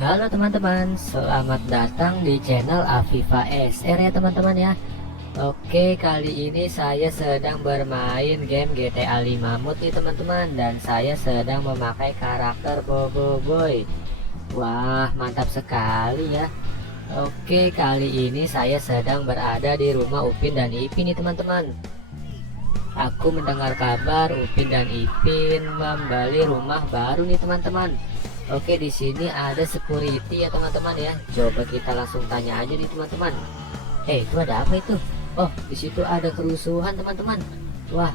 Halo teman-teman, selamat datang di channel Afifa SR ya teman-teman ya. Oke, kali ini saya sedang bermain game GTA 5 Mood nih teman-teman. Dan saya sedang memakai karakter Bobo Boy. Wah, mantap sekali ya. Oke, kali ini saya sedang berada di rumah Upin dan Ipin nih teman-teman. Aku mendengar kabar Upin dan Ipin membeli rumah baru nih teman-teman. Oke, di sini ada security ya teman-teman ya. Coba kita langsung tanya aja nih teman-teman. Itu ada apa itu? Oh, di situ ada kerusuhan teman-teman. Wah,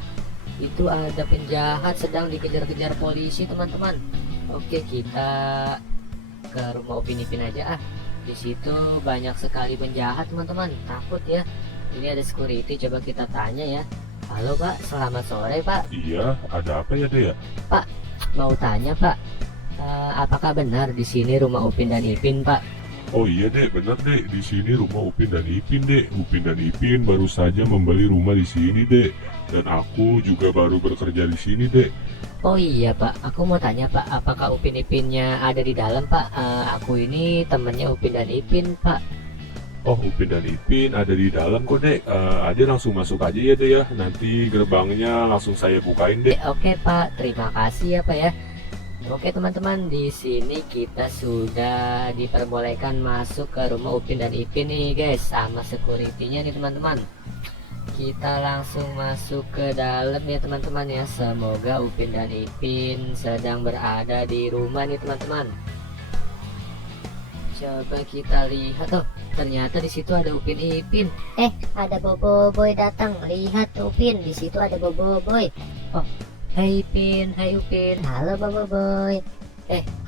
itu ada penjahat sedang dikejar-kejar polisi teman-teman. Oke, kita ke rumah Upin Ipin aja ah. Di situ banyak sekali penjahat teman-teman. Takut ya. Ini ada security, coba kita tanya ya. Halo Pak, selamat sore Pak. Iya, ada apa ya, Dek ya? Pak, mau tanya Pak. Apakah benar di sini rumah Upin dan Ipin, Pak? Oh iya, Dek, benar, Dek. Di sini rumah Upin dan Ipin, Dek. Upin dan Ipin baru saja membeli rumah di sini, Dek. Dan aku juga baru bekerja di sini, Dek. Oh iya, Pak. Aku mau tanya, Pak. Apakah Upin Ipinnya ada di dalam, Pak? Aku ini temannya Upin dan Ipin, Pak. Oh, Upin dan Ipin ada di dalam kok, Dek. Ade langsung masuk aja ya, Dek ya. Nanti gerbangnya langsung saya bukain, Dek. Oke, Pak. Terima kasih ya, Pak ya. Oke teman-teman, di sini kita sudah diperbolehkan masuk ke rumah Upin dan Ipin nih guys, sama security-nya nih teman-teman. Kita langsung masuk ke dalam ya teman-teman ya. Semoga Upin dan Ipin sedang berada di rumah nih teman-teman. Coba kita lihat, oh ternyata di situ ada Upin Ipin. Ada Bobo Boy datang. Lihat Upin, di situ ada Bobo Boy. Oh, hai Ipin, hai Upin. Halo Bobo Boy.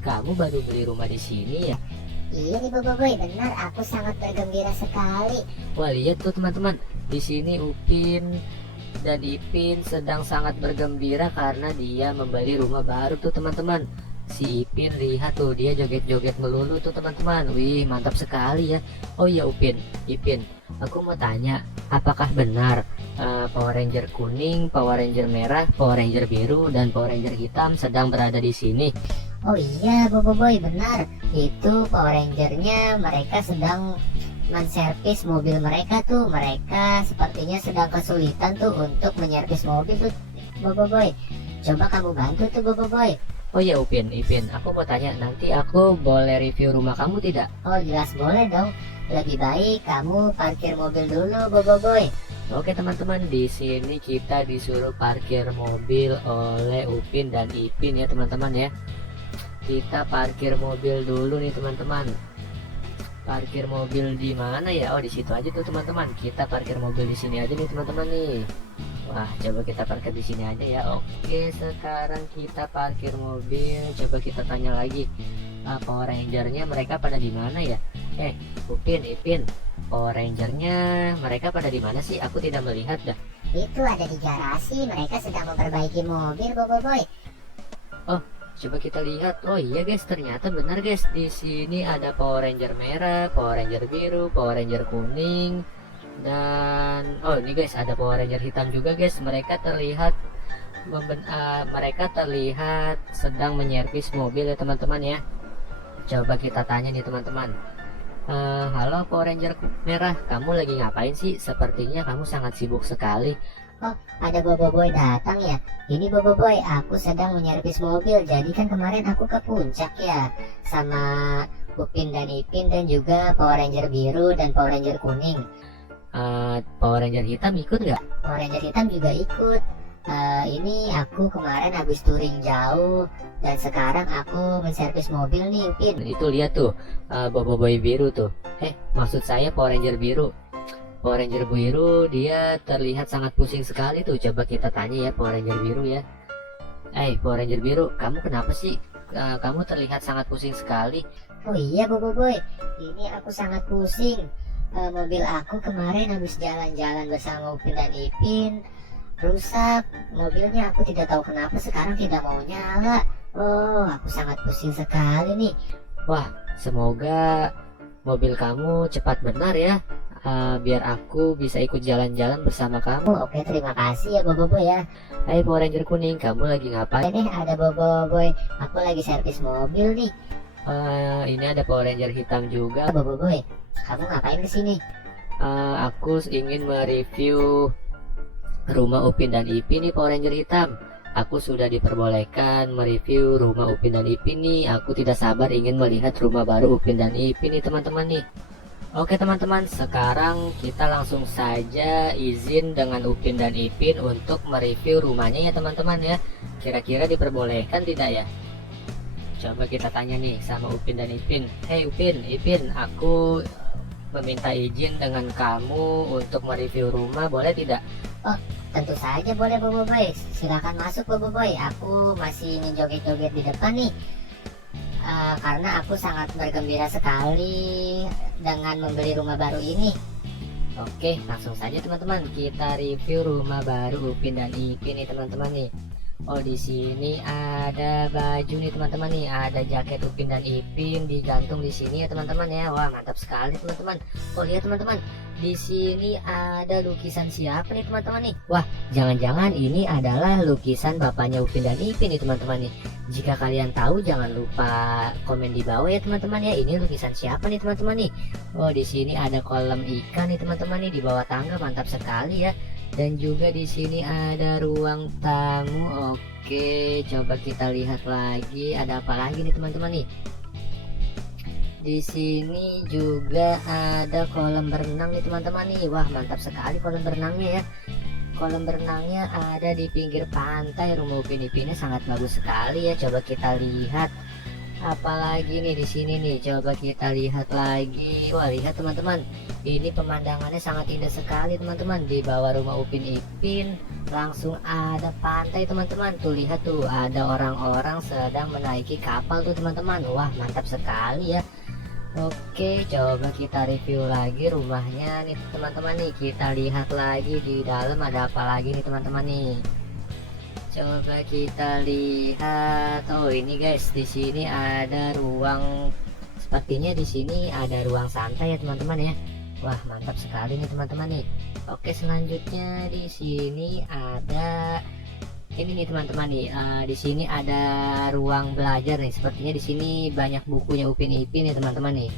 Kamu baru beli rumah di sini ya? Iya nih Bobo Boy, benar. Aku sangat bergembira sekali. Wah, lihat tuh teman-teman. Di sini Upin dan Ipin sedang sangat bergembira karena dia membeli rumah baru tuh teman-teman. Si Ipin lihat tuh, dia joget-joget melulu tuh teman-teman. Wih, mantap sekali ya. Oh iya Upin, Ipin, aku mau tanya, apakah benar Power Ranger kuning, Power Ranger merah, Power Ranger biru, dan Power Ranger hitam sedang berada di sini? Oh iya Bobo Boy, benar. Itu Power Ranger-nya mereka sedang menservis mobil mereka tuh. Mereka sepertinya sedang kesulitan tuh untuk menyervis mobil tuh Bobo Boy. Coba kamu bantu tuh Bobo Boy. Oh ya Upin, Ipin, aku mau tanya, nanti aku boleh review rumah kamu tidak? Oh jelas boleh dong. Lebih baik kamu parkir mobil dulu Bobo Boy. Oke teman-teman, di sini kita disuruh parkir mobil oleh Upin dan Ipin ya teman-teman ya. Kita parkir mobil dulu nih teman-teman. Parkir mobil di mana ya? Oh di situ aja tuh teman-teman. Kita parkir mobil di sini aja nih teman-teman nih. Wah, coba kita parkir di sini aja ya. Oke, sekarang kita parkir mobil. Coba kita tanya lagi. Power Ranger-nya mereka pada di mana ya? Upin, Ipin, Power Ranger-nya mereka pada di mana sih? Aku tidak melihat dah. Itu ada di garasi. Mereka sedang memperbaiki mobil Bobo Boy. Oh, coba kita lihat. Oh iya guys, ternyata benar guys. Di sini ada Power Ranger merah, Power Ranger biru, Power Ranger kuning, dan oh ini guys ada Power Ranger hitam juga guys. Mereka terlihat sedang menyervis mobil ya teman-teman ya. Coba kita tanya nih teman-teman. Halo Power Ranger merah, kamu lagi ngapain sih? Sepertinya kamu sangat sibuk sekali. Oh, ada Bobo Boy datang ya. Ini Bobo Boy, aku sedang menyervis mobil. Jadi kan kemarin aku ke puncak ya, sama Upin dan Ipin dan juga Power Ranger biru dan Power Ranger kuning. Power Ranger hitam ikut nggak? Power Ranger hitam juga ikut. Ini aku kemarin habis touring jauh dan sekarang aku menservis mobil nih Upin. Itu lihat tuh, Bobo Boy biru tuh. Maksud saya Power Ranger biru. Power Ranger biru dia terlihat sangat pusing sekali tuh. Coba kita tanya ya Power Ranger biru ya. Power Ranger biru, kamu kenapa sih? Kamu terlihat sangat pusing sekali. Oh iya Bobo Boy, ini aku sangat pusing. Mobil aku kemarin habis jalan-jalan bersama Upin dan Ipin rusak. Mobilnya aku tidak tahu kenapa sekarang tidak mau nyala. Oh, aku sangat pusing sekali nih. Wah, semoga mobil kamu cepat benar ya. Biar aku bisa ikut jalan-jalan bersama kamu. Oke, terima kasih ya Bobo Boy ya. Power Ranger kuning, kamu lagi ngapain? Ada Bobo Boy, aku lagi servis mobil nih. Ini ada Power Ranger hitam juga. Boboiboy, kamu ngapain kesini? Aku ingin mereview rumah Upin dan Ipin nih, Power Ranger hitam. Aku sudah diperbolehkan mereview rumah Upin dan Ipin nih. Aku tidak sabar ingin melihat rumah baru Upin dan Ipin nih teman-teman nih. Oke teman-teman, sekarang kita langsung saja izin dengan Upin dan Ipin untuk mereview rumahnya ya teman-teman ya. Kira-kira diperbolehkan tidak ya? Coba kita tanya nih sama Upin dan Ipin. Hey Upin, Ipin, aku meminta izin dengan kamu untuk mereview rumah, boleh tidak? Tentu saja boleh Boboiboy. Silakan masuk Boboiboy. Aku masih ingin joget-joget di depan nih. Karena aku sangat bergembira sekali dengan membeli rumah baru ini. Oke, langsung saja teman-teman, kita review rumah baru Upin dan Ipin nih teman-teman nih. Oh, di sini ada baju nih teman-teman nih, ada jaket Upin dan Ipin digantung di sini ya teman-teman ya. Wah, mantap sekali teman-teman. Oh, lihat teman-teman, di sini ada lukisan siapa nih teman-teman nih? Wah, jangan-jangan ini adalah lukisan bapaknya Upin dan Ipin nih teman-teman nih. Jika kalian tahu, jangan lupa komen di bawah ya teman-teman ya. Ini lukisan siapa nih teman-teman nih? Oh, di sini ada kolam ikan nih teman-teman nih di bawah tangga, mantap sekali ya. Dan juga di sini ada ruang tamu. Oke, coba kita lihat lagi ada apa lagi nih teman-teman nih. Di sini juga ada kolam berenang nih teman-teman nih. Wah, mantap sekali kolam berenangnya ya. Kolam berenangnya ada di pinggir pantai. Rumah Upin Ipinnya sangat bagus sekali ya. Coba kita lihat apalagi nih di sini nih. Coba kita lihat lagi. Wah, lihat teman-teman, ini pemandangannya sangat indah sekali teman-teman. Di bawah rumah Upin Ipin langsung ada pantai teman-teman. Tuh lihat tuh, ada orang-orang sedang menaiki kapal tuh teman-teman. Wah, mantap sekali ya. Oke, coba kita review lagi rumahnya nih teman-teman nih. Kita lihat lagi di dalam ada apa lagi nih teman-teman nih. Coba kita lihat. Oh, ini guys, di sini ada ruang, sepertinya di sini ada ruang santai ya teman-teman ya. Wah, mantap sekali nih teman-teman nih. Oke, selanjutnya di sini ada ini nih teman-teman nih. Di sini ada ruang belajar nih. Sepertinya di sini banyak bukunya Upin Ipin ya teman-teman nih.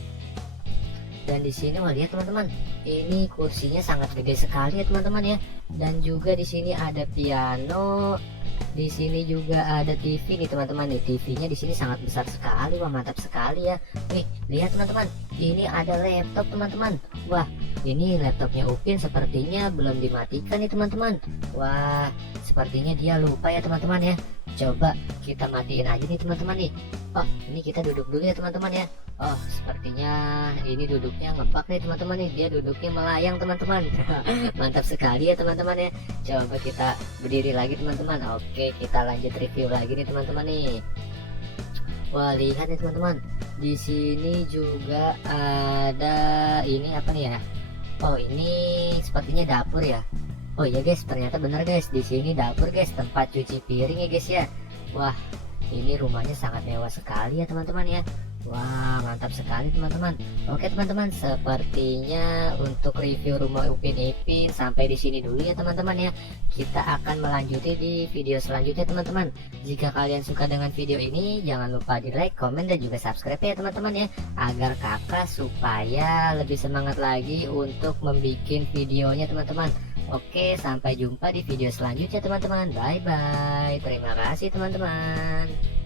Dan di sini, wah lihat teman-teman, ini kursinya sangat gede sekali ya teman-teman ya. Dan juga di sini ada piano. Di sini juga ada TV nih teman-teman nih. TV-nya di sini sangat besar sekali. Wah, mantap sekali ya. Nih, lihat teman-teman, ini ada laptop teman-teman. Wah, ini laptopnya Upin sepertinya belum dimatikan nih teman-teman. Wah, sepertinya dia lupa ya teman-teman ya. Coba kita matiin aja nih teman-teman nih. Oh, ini kita duduk dulu ya teman-teman ya. Oh, sepertinya ini duduknya ngebak nih teman-teman nih. Dia duduknya melayang teman-teman. Mantap sekali ya teman-teman ya. Coba kita berdiri lagi teman-teman. Oke, kita lanjut review lagi nih teman-teman nih. Wah, lihat nih teman-teman, di sini juga ada ini apa nih ya? Oh, ini sepertinya dapur ya. Oh iya guys, ternyata benar guys, di sini dapur guys, tempat cuci piring ya guys ya. Wah, ini rumahnya sangat mewah sekali ya teman-teman ya. Wah, mantap sekali teman-teman. Oke teman-teman, sepertinya untuk review rumah Upin Ipin sampai di sini dulu ya teman-teman ya. Kita akan melanjuti di video selanjutnya teman-teman. Jika kalian suka dengan video ini, jangan lupa di like, komen, dan juga subscribe ya teman-teman ya, agar kakak supaya lebih semangat lagi untuk membuat videonya teman-teman. Oke, sampai jumpa di video selanjutnya teman-teman. Bye bye. Terima kasih teman-teman.